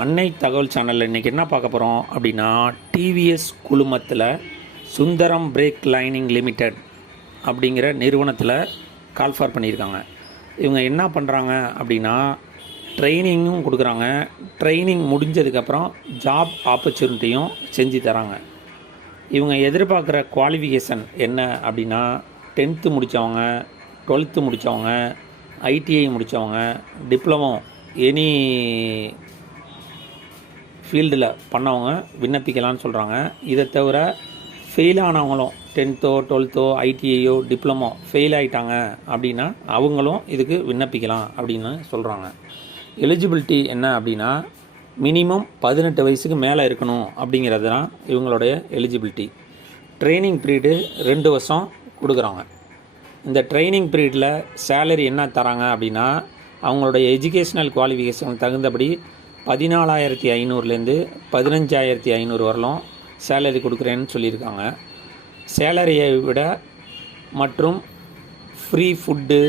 அன்னை தகவல் சேனலில் இன்றைக்கி என்ன பார்க்க போகிறோம் அப்படின்னா, டிவிஎஸ் குழுமத்தில் சுந்தரம் பிரேக் லைனிங் லிமிடெட் அப்படிங்கிற நிறுவனத்தில் கால்ஃபார் பண்ணியிருக்காங்க. இவங்க என்ன பண்ணுறாங்க அப்படின்னா, ட்ரைனிங்கும் கொடுக்குறாங்க. ட்ரைனிங் முடிஞ்சதுக்கப்புறம் ஜாப் ஆப்பர்ச்சுனிட்டியும் செஞ்சு தராங்க. இவங்க எதிர்பார்க்குற குவாலிஃபிகேஷன் என்ன அப்படின்னா, 10th முடித்தவங்க, 12th முடித்தவங்க, ஐடிஐ முடித்தவங்க, டிப்ளமோ எனி ஃபீல்டில் பண்ணவங்க விண்ணப்பிக்கலான்னு சொல்கிறாங்க. இதை தவிர ஃபெயில் ஆனவங்களும் 10th 12th ஐடிஐயோ டிப்ளமோ ஃபெயில் ஆகிட்டாங்க அப்படின்னா அவங்களும் இதுக்கு விண்ணப்பிக்கலாம் அப்படின்னு சொல்கிறாங்க. எலிஜிபிலிட்டி என்ன அப்படின்னா, மினிமம் 18 வயசுக்கு மேலே இருக்கணும் அப்படிங்கிறது தான் இவங்களுடைய எலிஜிபிலிட்டி. ட்ரைனிங் பீரியடு 2 வருஷம் கொடுக்குறாங்க. இந்த ட்ரைனிங் பீரியடில் சேலரி என்ன தராங்க அப்படின்னா, அவங்களுடைய எஜுகேஷ்னல் குவாலிஃபிகேஷன் தகுந்தபடி 14,500லேருந்து 15,500 வரலும் சேலரி கொடுக்குறேன்னு சொல்லியிருக்காங்க. சேலரியை விட மற்றும் free food,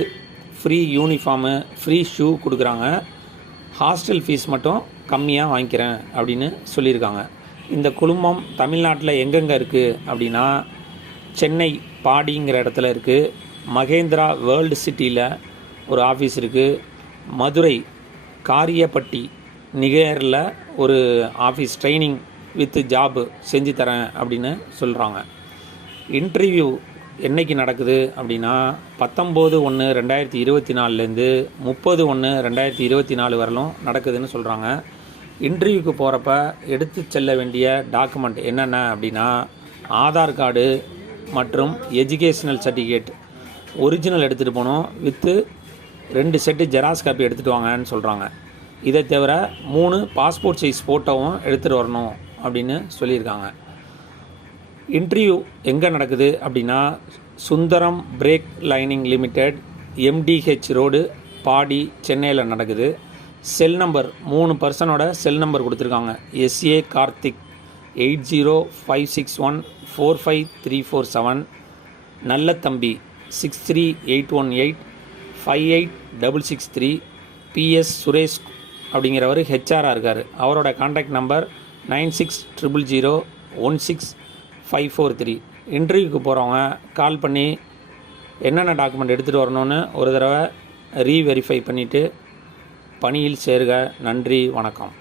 free uniform, free shoe கொடுக்குறாங்க. ஹாஸ்டல் ஃபீஸ் மட்டும் கம்மியாக வாங்கிக்கிறேன் அப்படின்னு சொல்லியிருக்காங்க. இந்த குழுமம் தமிழ்நாட்டில் எங்கெங்கே இருக்குது அப்படின்னா, சென்னை பாடிங்கிற இடத்துல இருக்குது, மகேந்திரா வேர்ல்டு சிட்டியில் ஒரு ஆஃபீஸ் இருக்குது, மதுரை காரியப்பட்டி நிகரில் ஒரு ஆஃபீஸ் ட்ரைனிங் வித் ஜாபு செஞ்சு தரேன் அப்படின்னு சொல்கிறாங்க. இன்டர்வியூ என்றைக்கு நடக்குது அப்படின்னா, 19/1/2024லேருந்து 30/1/2024 வரலும் நடக்குதுன்னு சொல்கிறாங்க. இன்டர்வியூக்கு போகிறப்ப எடுத்து செல்ல வேண்டிய டாக்குமெண்ட் என்னென்ன அப்படின்னா, ஆதார் கார்டு மற்றும் எஜுகேஷ்னல் சர்டிஃபிகேட் ஒரிஜினல் எடுத்துகிட்டு போகணும், வித்து 2 செட்டு ஜெராக்ஸ் காப்பி எடுத்துகிட்டு வாங்கன்னு சொல்கிறாங்க. இதை தவிர 3 பாஸ்போர்ட் சைஸ் ஃபோட்டோவும் எடுத்துகிட்டு வரணும் அப்படின்னு சொல்லியிருக்காங்க. இன்டர்வியூ எங்கே நடக்குது அப்படின்னா, Sundaram brake lining limited, MDH road, Padi, சென்னையில் நடக்குது. செல் நம்பர் 3 பர்சனோட செல் நம்பர் கொடுத்துருக்காங்க. SA கார்த்திக் 8056145347, நல்ல தம்பி 63818586663, PS சுரேஷ் அப்படிங்கிறவர் ஹெச்ஆராக இருக்கார். அவரோட கான்டாக்ட் நம்பர் 9600165543. இன்டர்வியூக்கு போகிறவங்க கால் பண்ணி என்னென்ன டாக்குமெண்ட் எடுத்துகிட்டு வரணும்னு ஒரு தடவை ரீவெரிஃபை பண்ணிவிட்டு பணியில் சேருக. நன்றி, வணக்கம்.